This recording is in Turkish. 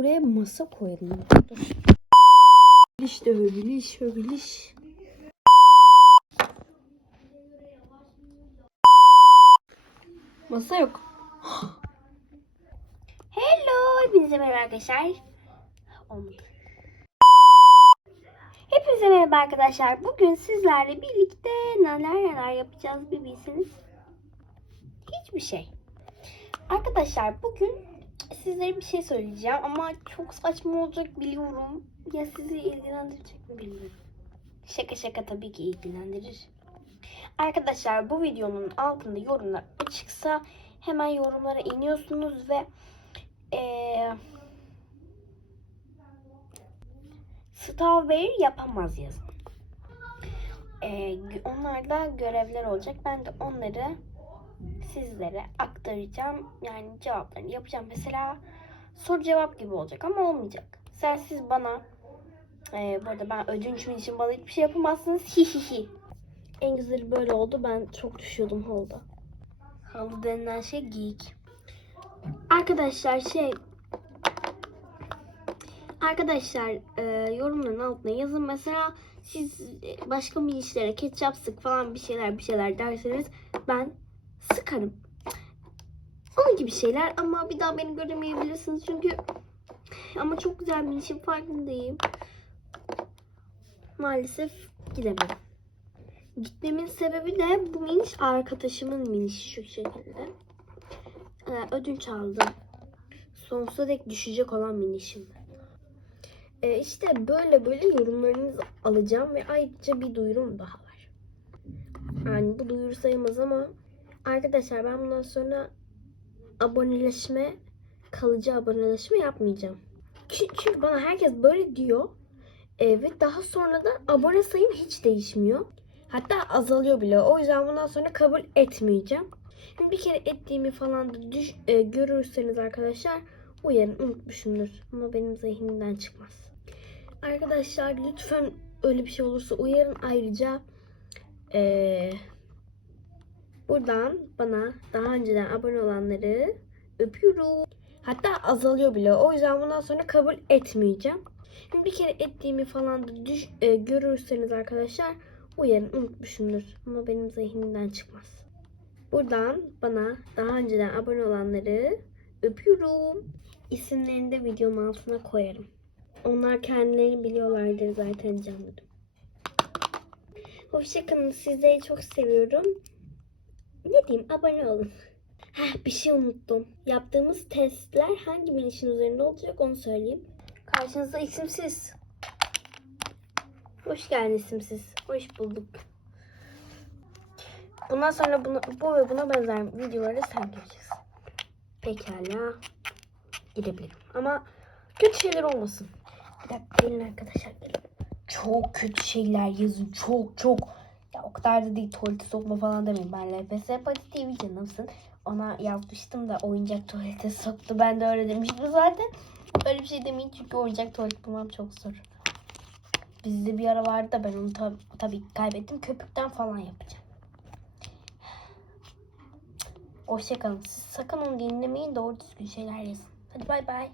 buraya masa koyalım. Dur. İşte övülüş övülüş. Masa yok. Hello, hepinize merhaba arkadaşlar. Olmadı. Hepinize merhaba arkadaşlar. Bugün sizlerle birlikte neler neler yapacağız bir bilseniz. Hiçbir şey. Arkadaşlar bugün sizlere bir şey söyleyeceğim ama çok saçma olacak biliyorum. Ya sizi ilgilendirecek mi bilmiyorum. Şaka şaka tabii ki ilgilendirir. Arkadaşlar bu videonun altında yorumlar açıksa hemen yorumlara iniyorsunuz ve eee Strawberry yapamaz yazın. Eee, onlarda görevler olacak. Ben de onları sizlere aktaracağım. Yani cevaplarını yapacağım. Mesela soru cevap gibi olacak ama olmayacak. Sen siz bana eee bu arada ben ödünç için bana hiçbir şey yapamazsınız. Hi hi hi. En güzeli böyle oldu. Ben çok düşüyordum halıda. Halı denilen şey geyik. Arkadaşlar şey Arkadaşlar e, yorumların altına yazın. Mesela siz e, başka bir işlere ketçap sık falan bir şeyler bir şeyler derseniz ben sıkarım. Onun gibi şeyler ama bir daha beni göremeyebilirsiniz çünkü ama çok güzel bir işin farkındayım. Maalesef gidemedim. Gitmemin sebebi de bu miniş arkadaşımın minişi şu şekilde. Ee, ödünç aldım. Sonsuza dek düşecek olan minişim. Ee, işte böyle böyle yorumlarınızı alacağım ve ayrıca bir duyurum daha var. Yani bu duyuru sayılmaz ama arkadaşlar ben bundan sonra aboneleşme kalıcı aboneleşme yapmayacağım. Çünkü, bana herkes böyle diyor. Ee, ve daha sonra da abone sayım hiç değişmiyor. Hatta azalıyor bile. O yüzden bundan sonra kabul etmeyeceğim. Şimdi bir kere ettiğimi falan da düş, e, görürseniz arkadaşlar uyarın unutmuşumdur. Ama benim zihnimden çıkmaz. Arkadaşlar lütfen öyle bir şey olursa uyarın. Ayrıca e, buradan bana daha önceden abone olanları öpüyorum. Hatta azalıyor bile. O yüzden bundan sonra kabul etmeyeceğim. Şimdi bir kere ettiğimi falan da düş, e, görürseniz arkadaşlar uyarın unutmuşumdur. Ama benim zihnimden çıkmaz. Buradan bana daha önceden abone olanları öpüyorum. İsimlerini de videonun altına koyarım. Onlar kendilerini biliyorlardır zaten canlarım. Hoşçakalın. Sizleri çok seviyorum. Ne diyeyim? Abone olun. Heh, bir şey unuttum. Yaptığımız testler hangi bilinçin üzerinde olacak onu söyleyeyim. Karşınızda isimsiz. Hoş geldin isimsiz. Hoş bulduk. Bundan sonra bunu, bu ve buna benzer videoları sen göreceksin. Pekala. Gidebilirim. Ama kötü şeyler olmasın. Bir dakika gelin arkadaşlar gelin. Çok kötü şeyler yazın. Çok çok. O kadar da değil tuvalete sokma falan demeyin. Ben LPS Pati TV canımsın. Ona yapmıştım da oyuncak tuvalete soktu. Ben de öyle demiştim zaten. Öyle bir şey demeyin çünkü oyuncak tuvalet bulmam çok zor. Bizde bir ara vardı da ben onu tab- tabii kaybettim. Köpükten falan yapacağım. Hoşçakalın. Siz sakın onu dinlemeyin. Doğru düzgün şeyler yazın. Hadi bay bay.